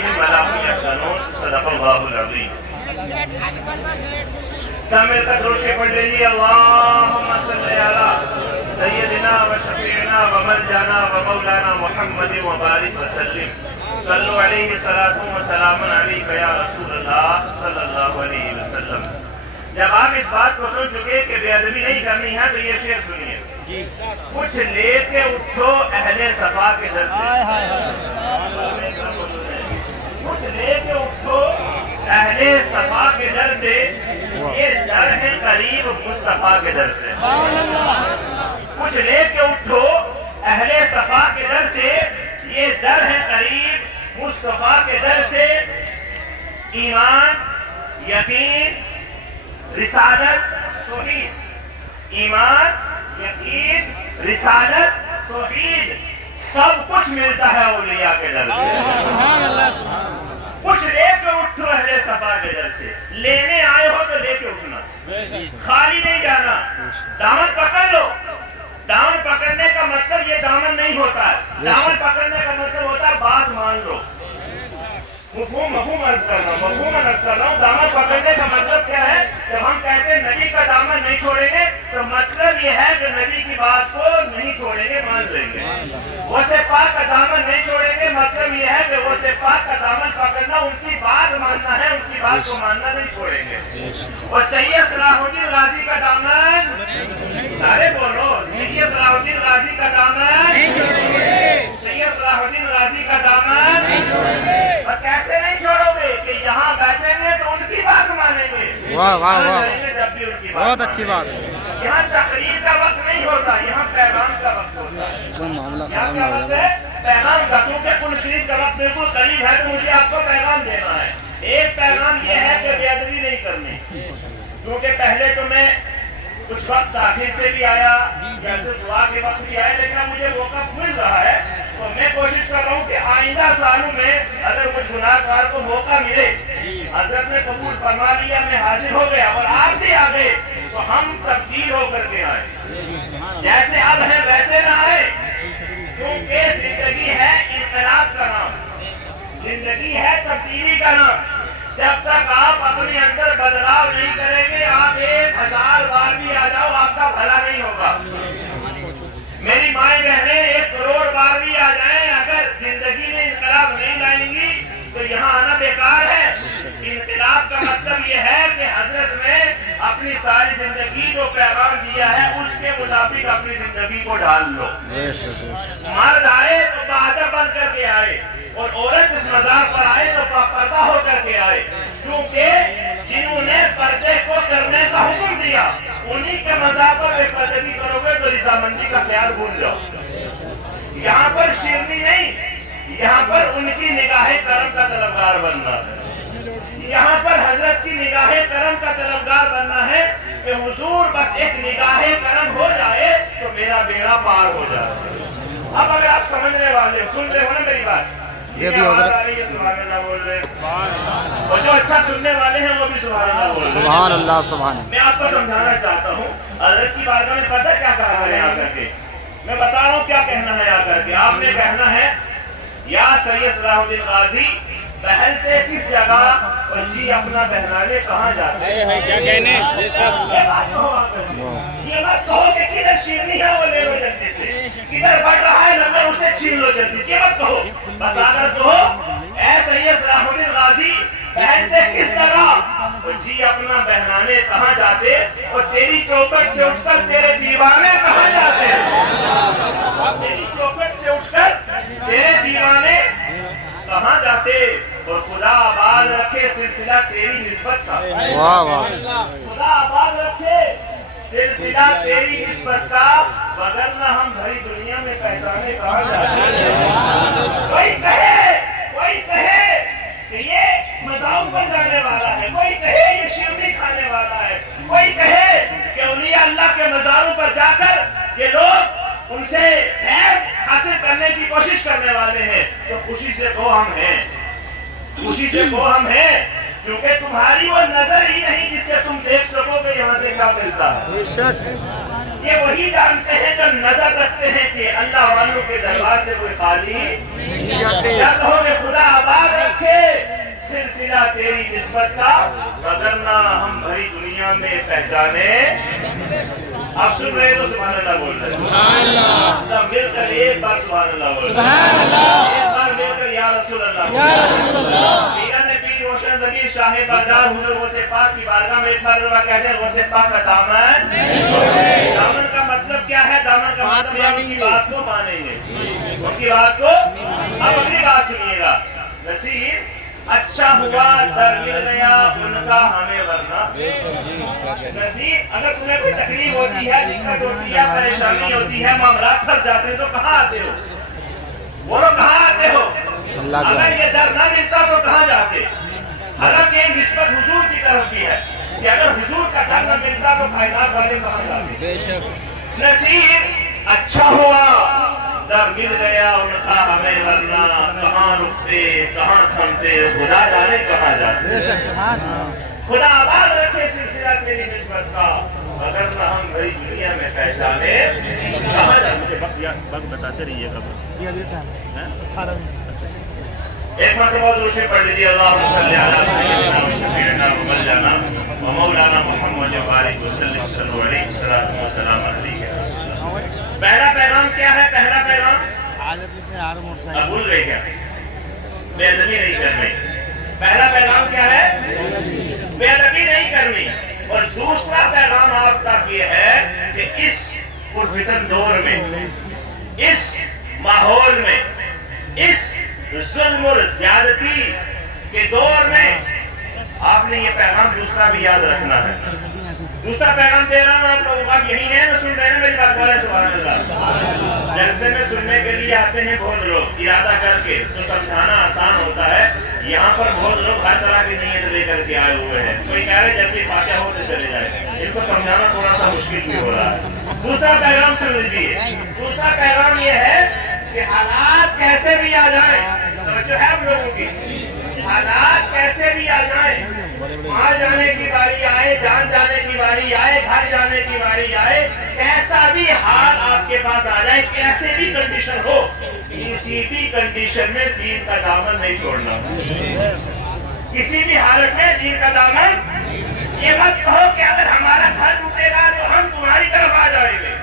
أيديهم ولا هم يحزنون صدق الله العظيم. سب مل کر درود شریف پڑھ لیجیے. اللهم صل على سيدنا وشفيعنا وملجانا ومولانا محمد وبارك وسلم. صلوا عليه صلاة وسلام عليك يا رسول الله صلی اللہ علیہ وسلم. جب آپ اس بات کو سن چکے کہ بے ادبی نہیں کرنی ہے تو یہ شعر سنیے. کچھ لے کے اٹھو اہل صفا کے در سے. کچھ لے کے اٹھو اہل صفا کے در سے. یہ در ہے قریب مصطفیٰ کے در سے. کچھ لے کے اٹھو اہل صفا کے در سے. یہ در ہے قریب مصطفیٰ کے در سے. ایمان یقین رسالت توحید. ایمان یقین رسالت توحید سب کچھ ملتا ہے اولیاء کے در سے. کچھ لے کے اٹھو اہل صفا کے در سے. لینے آئے ہو تو لے کے اٹھنا, خالی نہیں جانا. دامن پکڑ لو. دامن پکڑنے کا مطلب یہ دامن نہیں ہوتا ہے. دامن پکڑنے کا مطلب ہوتا ہے بات مان لو. مفہوم عرض کر رہا ہوں. دامن پکڑنے کا مطلب کیا ہے؟ جب ہم کہتے ہیں نبی کا دامن نہیں چھوڑیں گے تو مطلب یہ ہے کہ نبی کی بات کو نہیں چھوڑیں گے, مان لیں گے. غوث پاک کا دامن نہیں چھوڑیں گے مطلب یہ ہے کہ غوث پاک کا دامن پکڑنا, ان کی بات ماننا ہے, ان کی بات کو ماننا نہیں چھوڑیں گے. اور سید صلاح الدین غازی کا دامن, سارے بولو, سید صلاح الدین غازی کا دامن, سید صلاح الدین غازی کا دامن. اور کیسے نہیں چھوڑو گے کہ یہاں بیٹھیں گے تو ان کی بات مانیں گے. واہ واہ واہ, جب بھی ان کی بہت اچھی بات. یہاں تقریر کا وقت نہیں ہوتا, یہاں پیغام کا وقت ہوتا ہے. یہاں کیا وقت ہے؟ پیغام کا. کیونکہ قرآن شریف کا وقت بالکل قریب ہے تو مجھے آپ کو پیغام دینا ہے. ایک پیغام یہ ہے کہ بے ادبی نہیں کرنی. کیونکہ پہلے تو میں کچھ وقت تاخیر سے بھی آیا, جیسے دعا کے وقت بھی آیا, لیکن مجھے موقع مل رہا ہے تو میں کوشش کر رہا ہوں کہ آئندہ سالوں میں اگر کچھ گناہ گار کو موقع ملے, حضرت نے قبول فرما لیا, میں حاضر ہو گیا اور آپ بھی آ گئے تو ہم تبدیل ہو کر کے آئے. جیسے اب ہیں ویسے نہ آئے, کیونکہ زندگی ہے انقلاب کا نام, زندگی ہے تبدیلی کا نام. جب تک آپ اپنے اندر بدلاؤ نہیں کریں گے, آپ 1000 بار بھی آ جاؤ آپ کا بھلا نہیں ہوگا. میری مائیں بہنیں 1 کروڑ بار بھی آ جائیں, اگر زندگی میں انقلاب نہیں لائیں گی تو یہاں آنا بیکار ہے. انقلاب کا مطلب یہ ہے کہ حضرت نے اپنی ساری زندگی جو پیغام دیا ہے اس کے مطابق اپنی زندگی کو ڈال لو. مرد آئے تو بہادر بن کر کے آئے, اور عورت اس مزار پر آئے تو پردہ ہو کر کے آئے. کیونکہ جنہوں نے پردے کو کرنے کا حکم دیا انہی کے مزار پر بے پردگی کرو گے تو رضامندی کا خیال بھول جاؤ. یہاں پر شیرنی نہیں, یہاں پر ان کی نگاہ کرم کا طلبگار بننا ہے. یہاں پر حضرت کی نگاہ کرم کا طلبگار بننا ہے کہ حضور بس ایک نگاہ کرم ہو جائے تو میرا بیڑا پار ہو جائے. اب اگر آپ سمجھنے والے ہو, سن رہے ہو نا میری بات, یہ بھی آواز آ رہی ہے, سبحان اللہ بول رہے ہیں, اور جو اچھا سننے والے ہیں وہ بھی سبحان اللہ بول رہے ہیں. سبحان اللہ سبحان اللہ. میں آپ کو سمجھانا چاہتا ہوں, حضرت کی بارگاہ میں پتہ کیا کہا کریں آ کر کے, میں بتا رہا ہوں کیا کہنا ہے. آ کر کے آپ نے کہنا ہے یا سید صلاح الدین غازی بہلتے کس جگہ اور جی اپنا بہنانے کہاں جاتے ہیں. کیا کہنے یہ مت کہو کہ کدھر شیرنی ہے وہ لے لو جلدی سے, کدھر بڑھ رہا ہے نمبر اسے چھین لو جلدی سے, یہ مت کہو. بس آ کر کہو اے سید صلاح الدین غازی بہنتے کس جگہ اور جی اپنا بہنانے کہاں جاتے, اور تیری چوکٹ سے اٹھ کر تیرے دیوانے کہاں جاتے. تیری چوکٹ سے اٹھ کر تیرے دیوانے کہاں جاتے, اور خدا آباد رکھے سلسلہ تیری نسبت کا. واہ واہ, خدا آباد رکھے سلسلہ تیری نسبت کا, وگرنہ ہم بھری دنیا میں پہچانے کہاں جاتے. کوئی کہے کہ یہ مذاق پر جانے والا ہے, کوئی کہے یہ شیرنی کھانے والا ہے, کوئی کہے کہ اولیاء اللہ کے مزاروں پر جا کر یہ لوگ ان سے فیض حاصل کرنے کی کوشش کرنے والے ہیں, تو خوشی سے کہو ہم ہیں, خوشی سے کہو ہم ہیں, کیونکہ تمہاری وہ نظر ہی نہیں جس سے تم دیکھ سکو کہ یہاں سے کیا ملتا ہے. یہ وہی جانتے ہیں جو نظر رکھتے ہیں کہ اللہ والوں کے دربار سے کوئی خالی. یا کہو کہ خدا آباد رکھے تیری نسبت کا وگرنہ ہم بھری دنیا میں پہچانے. آپ سن رہے تو سبحان اللہ بول رہے ہیں. سبحان اللہ. سب مل کر ایک بار سبحان اللہ بول رہے ہیں. سبحان اللہ. ایک بار مل کر یا رسول اللہ. یا رسول اللہ. میرا نبی روشن ضمیر شاہ بازار حضور غوث پاک کی بارگاہ میں ایک مرتبہ کہتے ہیں غوث پاک کا دامن نہیں چھوڑیں. دامن کا مطلب کیا ہے؟ دامن کا مطلب ہم کی بات کو مانیں گے. ان کی بات کو. اب اگلی بات سنیے گا. نصیر اچھا ہوا در مل گیا ان کا ہمیں ورنہ. نصیر اگر تمہیں کوئی تکلیف ہوتی ہے، دقت ہوتی ہے، پریشانی ہوتی ہے، معاملات پھنس جاتے ہیں تو کہاں آتے ہو؟ بولو کہاں آتے ہو؟ اگر یہ در نہ ملتا تو کہاں جاتے؟ حالانکہ نسبت حضور کی طرف کی ہے کہ اگر حضور کا در نہ ملتا تو کائنات والے کہاں جاتے؟ نصیر اچھا ہوا در مل گیا ان کا ہمیں ورنہ کہاں رکتے کہاں تھمتے خدا جانے کہاں جاتے. خدا آباد رکھے سلسلہ تیری نسبت کا وگرنہ ہم بھری دنیا میں پہچانے کہاں جاتے. مجھے وقت بتاتے رہیے گا. ایک مرتبہ دوسرے پڑھ لیجیے. اللہم صلی علی سیدنا و شفیعنا و مولانا و مولانا محمد بارک وسلم صلی علیہ الصلوۃ والسلام علیہ. پہلا پیغام کیا ہے؟ پہلا پیغام بھول گئے کیا؟ بے ادبی نہیں کرنی. پہلا پیغام کیا ہے؟ بے ادبی نہیں کرنی. اور دوسرا پیغام آپ تک یہ ہے کہ اس پرفتن دور میں، اس ماحول میں، اس ظلم اور زیادتی کے دور میں آپ نے یہ پیغام دوسرا بھی یاد رکھنا ہے. دوسرا پیغام دے رہا ہوں آپ لوگوں کا. یہی ہے نا، سن رہے ہیں میری بات والے؟ سبحان اللہ. جلسے میں سننے کے لیے آتے ہیں بہت لوگ ارادہ کر کے، تو سمجھانا آسان ہوتا ہے. یہاں پر بہت لوگ ہر طرح کی نیت لے کر کے آئے ہوئے ہیں. کوئی کہہ رہے جلدی فاتحہ ہوتے چلے جائے. ان کو سمجھانا تھوڑا سا مشکل بھی ہو رہا ہے. دوسرا پیغام سن لیجیے. دوسرا پیغام یہ ہے کہ حالات کیسے بھی آ جائیں، توجہ ہے ہم لوگوں کی، حالات کیسے بھی آ جائیں، مار جانے کی باری آئے، جان جانے کی باری آئے، گھر جانے کی باری آئے، کیسا بھی حال آپ کے پاس آ جائے، کیسے بھی کنڈیشن ہو، کسی بھی کنڈیشن میں دین کا دامن نہیں چھوڑنا. کسی بھی حالت میں دین کا دامن. یہ مت کہو کہ اگر ہمارا گھر ٹوٹے گا تو ہم تمہاری طرف آ جائیں گے،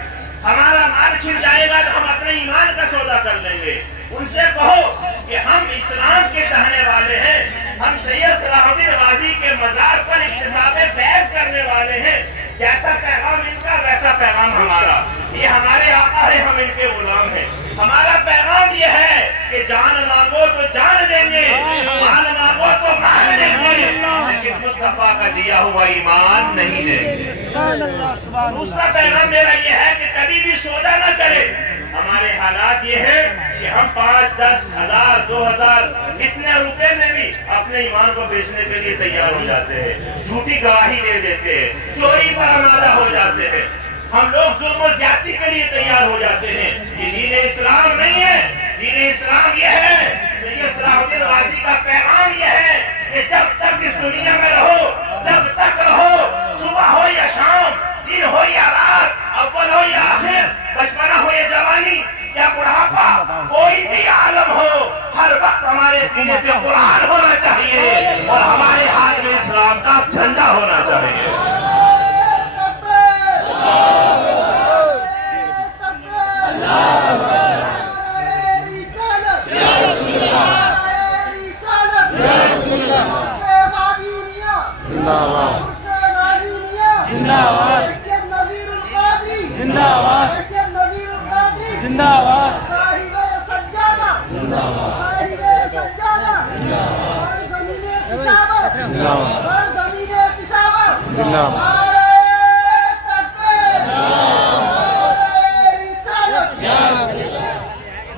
ہمارا مال چھن جائے گا تو ہم اپنے ایمان کا سودا کر لیں گے. ان سے کہو کہ ہم اسلام کے چاہنے والے ہیں، ہم سید صلاح الدین غازی کے مزار پر اکتساب فیض کرنے والے ہیں. جیسا پیغام ان کا ویسا پیغام ہمارا. یہ ہمارے آقا ہیں، ہم ان کے غلام ہیں. ہمارا پیغام یہ ہے کہ جان مانگو تو جان دیں گے، مال مانگو تو مال دیں گے، لیکن مصطفیٰ کا دیا ہوا ایمان نہیں دیں گے. دوسرا پیغام میرا یہ ہے کہ کبھی بھی سودا نہ کرے. ہمارے حالات یہ ہیں کہ ہم 5، 10، 1000، 2000 اتنے روپے میں بھی اپنے ایمان کو بیچنے کے لیے تیار ہو جاتے ہیں. جھوٹی گواہی دے دیتے ہیں، چوری پر آمادہ ہو جاتے ہیں. ہم لوگ ظلم و زیادتی کے لیے تیار ہو جاتے ہیں. یہ دین اسلام نہیں ہے. دین اسلام یہ ہے، سید صلاح الدین غازی کا پیغام یہ ہے کہ جب تک اس دنیا میں رہو، جب تک رہو، صبح ہو یا شام، دن ہو یا رات، اول ہو یا آخر، بچپنا ہو یا جوانی یا بڑھاپا، کوئی بھی عالم ہو، ہر وقت ہمارے سینے سے قرآن ہونا چاہیے اور ہمارے ہاتھ میں اسلام کا جھنڈا ہونا چاہیے.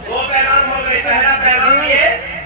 دو پیغام ہو گئے. پہلا پیغام یہ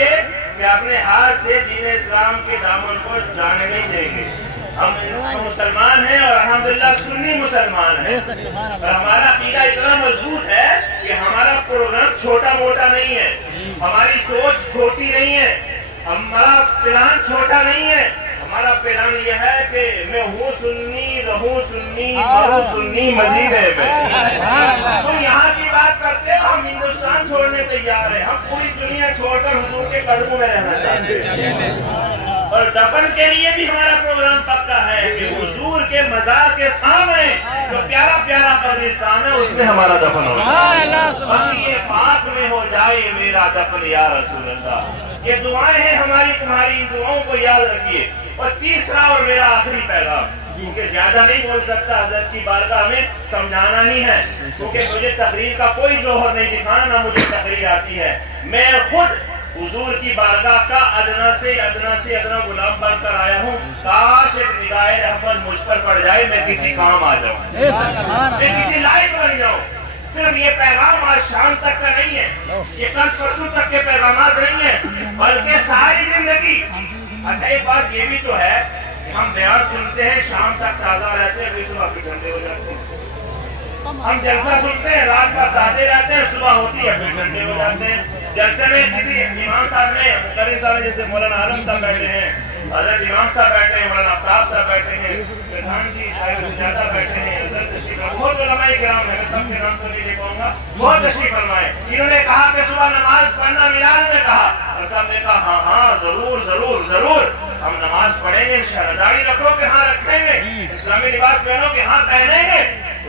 یہ کہ اپنے ہاتھ سے دین اسلام کے دامن کو جانے نہیں دیں گے. ہم مسلمان ہیں اور الحمدللہ سنی مسلمان ہیں اور ہمارا عقیدہ اتنا مضبوط ہے کہ ہمارا پروگرام چھوٹا موٹا نہیں ہے، ہماری سوچ چھوٹی نہیں ہے، ہمارا پلان چھوٹا نہیں ہے. ہمارا پیغام یہ ہے کہ میں ہوں سنی، رہوں سنی، مروں سنی، مزید ہے میں۔ تم یہاں کی بات کرتے ہو، ہم ہندوستان چھوڑنے تیار ہیں، ہم پوری دنیا چھوڑ کر حضور کے قدموں میں رہنا چاہتے ہیں۔ اور دفن کے لیے بھی ہمارا پروگرام پکا ہے کہ حضور کے مزار کے سامنے جو پیارا پیارا قبرستان ہے اس میں ہمارا دفن ہو جائے، یہ پاک میں ہو جائے میرا دفن یا رسول اللہ۔ یہ دعائیں ہیں ہماری، تمہاری ان دعاؤں کو یاد رکھیے۔ اور تیسرا اور میرا آخری پیغام، کیونکہ زیادہ نہیں بول سکتا، حضرت کی بارگاہ میں سمجھانا ہی ہے، کیونکہ مجھے تقریر کا کوئی جوہر نہیں دکھانا، نہ مجھے تقریر آتی ہے۔ میں خود حضور کی بارگاہ کا ادنا سے ادنا غلام بن کر آیا ہوں۔ کاش ایک نگاہ رحمت مجھ پر پڑ جائے، میں کسی کام آ جاؤں، میں کسی لائق بن جاؤں۔ صرف یہ پیغام آج شام تک کا نہیں ہے، یہ کل پرسوں تک کے پیغامات نہیں ہیں، بلکہ ساری زندگی۔ اچھا ایک بات یہ بھی تو ہے کہ ہم بیان سنتے ہیں، شام تک تازہ رہتے ہیں، پھر صبح پھر ٹھنڈے ہو جاتے ہیں۔ ہم جلسہ سنتے ہیں، رات کا تازے رہتے ہیں، صبح ہوتی ہے پھر ٹھنڈے ہو جاتے ہیں۔ جلسے میں کسی امام صاحب نے، مقرر صاحب نے، جیسے مولانا عالم صاحب بیٹھے ہیں، حضرت امام صاحب بیٹھے ہیں، مولانا آفتاب صاحب بیٹھے ہیں، پردھان جی صاحب سجادہ بیٹھے ہیں، حضرت تشریف فرمائے، بہت علماء کرام ہیں، میں سب کے نام تو نہیں لے پاؤں گا، بہت تشریف فرمائے۔ انہوں نے کہا کہ صبح نماز پڑھنا میراث میں کہا، اور صاحب نے کہا ہاں ہاں ضرور ضرور ضرور ہم نماز پڑھیں گے انشاءاللہ، داڑھی رکھو کہ ہاں رکھیں گے، اسلامی لباس پہنو کہ ہاں پہنیں گے۔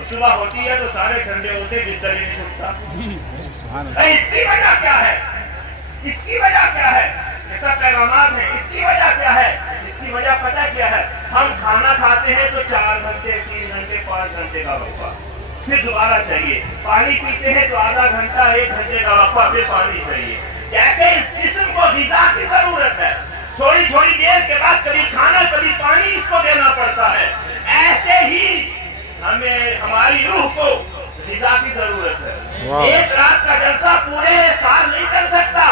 صبح ہوتی ہے تو سارے ٹھنڈے ہوتے، بستر ہی نہیں چھوٹتا۔ اس کی وجہ کیا ہے؟ اس کی وجہ کیا ہے؟ یہ سب پیغامات ہیں، اس کی وجہ کیا ہے؟ اس کی وجہ پتہ کیا ہے؟ ہم کھانا کھاتے ہیں تو 4 گھنٹے 3 گھنٹے 5 گھنٹے کا وقفہ، پھر دوبارہ چاہیے۔ پانی پیتے ہیں تو آدھا گھنٹہ 1 گھنٹے کا وقفہ، پھر پانی چاہیے۔ جیسے جسم کو غذا کی ضرورت ہے، تھوڑی تھوڑی دیر کے بعد کبھی کھانا کبھی پانی اس کو دینا پڑتا ہے، ایسے ہی ہمیں ہماری روح کو غذا کی ضرورت ہے۔ ایک رات کا جلسہ پورے سال نہیں کر سکتا،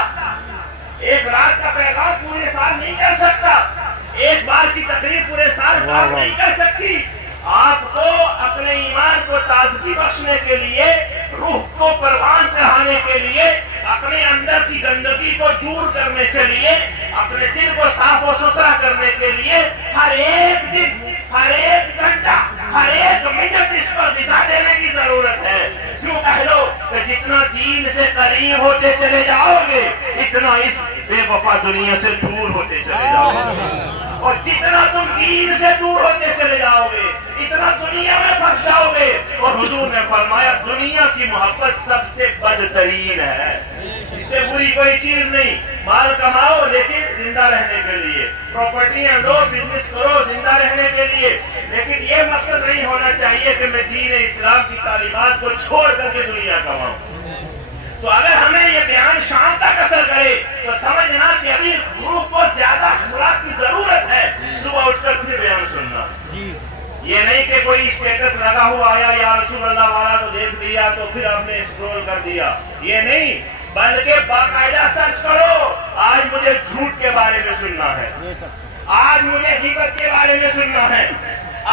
ایک رات کا پیغام پورے سال نہیں کر سکتا، ایک بار کی تقریر پورے سال کام نہیں کر سکتی۔ آپ کو اپنے ایمان کو تازگی بخشنے کے لیے، روح کو پروان چڑھانے کے لیے، اپنے اندر کی گندگی کو دور کرنے کے لیے، اپنے دل کو صاف و ستھرا کرنے کے لیے ہر ایک دن، ہر ایک گھنٹہ، ہر ایک منٹ اس کو غذا دینے کی ضرورت ہے۔ کیوں کہہ لو کہ جتنا دین سے قریب ہوتے چلے جاؤ گے، اتنا اس بے وفا دنیا سے دور ہوتے چلے جاؤ گے، اور جتنا تم دین سے دور ہوتے چلے جاؤ گے اتنا دنیا میں پھنس جاؤ گے۔ اور حضور نے فرمایا دنیا کی محبت سب سے بدترین ہے، اس سے بری کوئی چیز نہیں۔ مال کماؤ لیکن زندہ رہنے کے لیے، پراپرٹیاں لو، بزنس کرو زندہ رہنے کے لیے، لیکن یہ مقصد نہیں ہونا چاہیے کہ میں دین اسلام کی تعلیمات کو چھوڑ کر کے دنیا کماؤں۔ تو اگر ہمیں یہ بیان شام تک اثر کرے تو سمجھنا کہ ابھی روح کو زیادہ خوراک کی ضرورت ہے، صبح اٹھ کر پھر بیان سننا۔ یہ نہیں کہ کوئی اسٹیٹس لگا ہوا آیا یا رسول اللہ والا تو دیکھ لیا تو پھر آپ نے اسکرول کر دیا، یہ نہیں، بلکہ باقاعدہ سرچ کرو۔ آج مجھے جھوٹ کے بارے میں سننا ہے، آج مجھے غیبت کے بارے میں سننا ہے،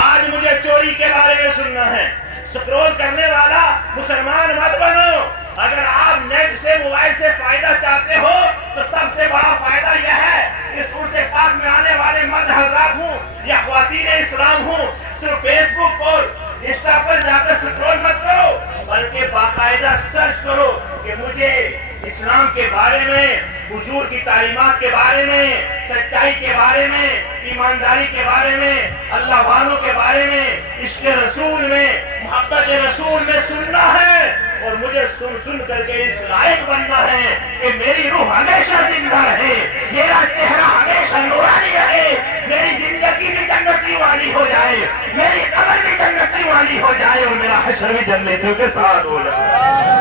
آج مجھے چوری کے بارے میں سننا ہے۔ سکرول کرنے والا مسلمان مت بنو۔ اگر آپ نیٹ سے، موبائل سے فائدہ چاہتے ہو تو سب سے بڑا فائدہ یہ ہے کہ سورۃ پاک میں آنے والے مرد حضرات ہوں یا خواتین اسلام ہوں، صرف فیس بک اور انسٹا پر جا کر سکرول مت کرو، بلکہ باقاعدہ سرچ کرو کہ مجھے اسلام کے بارے میں، حضور کی تعلیمات کے بارے میں، سچائی کے بارے میں، ایمانداری کے بارے میں، اللہ والوں کے بارے میں، عشق رسول میں، محبت رسول میں سننا ہے، اور مجھے سن کر کے اس لائق بننا ہے کہ میری روح ہمیشہ زندہ رہے، میرا چہرہ ہمیشہ نورانی رہے، میری زندگی بھی جنتی والی ہو جائے، میری قبر بھی جنتی والی ہو جائے، اور میرا حشر بھی جنتوں کے ساتھ ہو جائے۔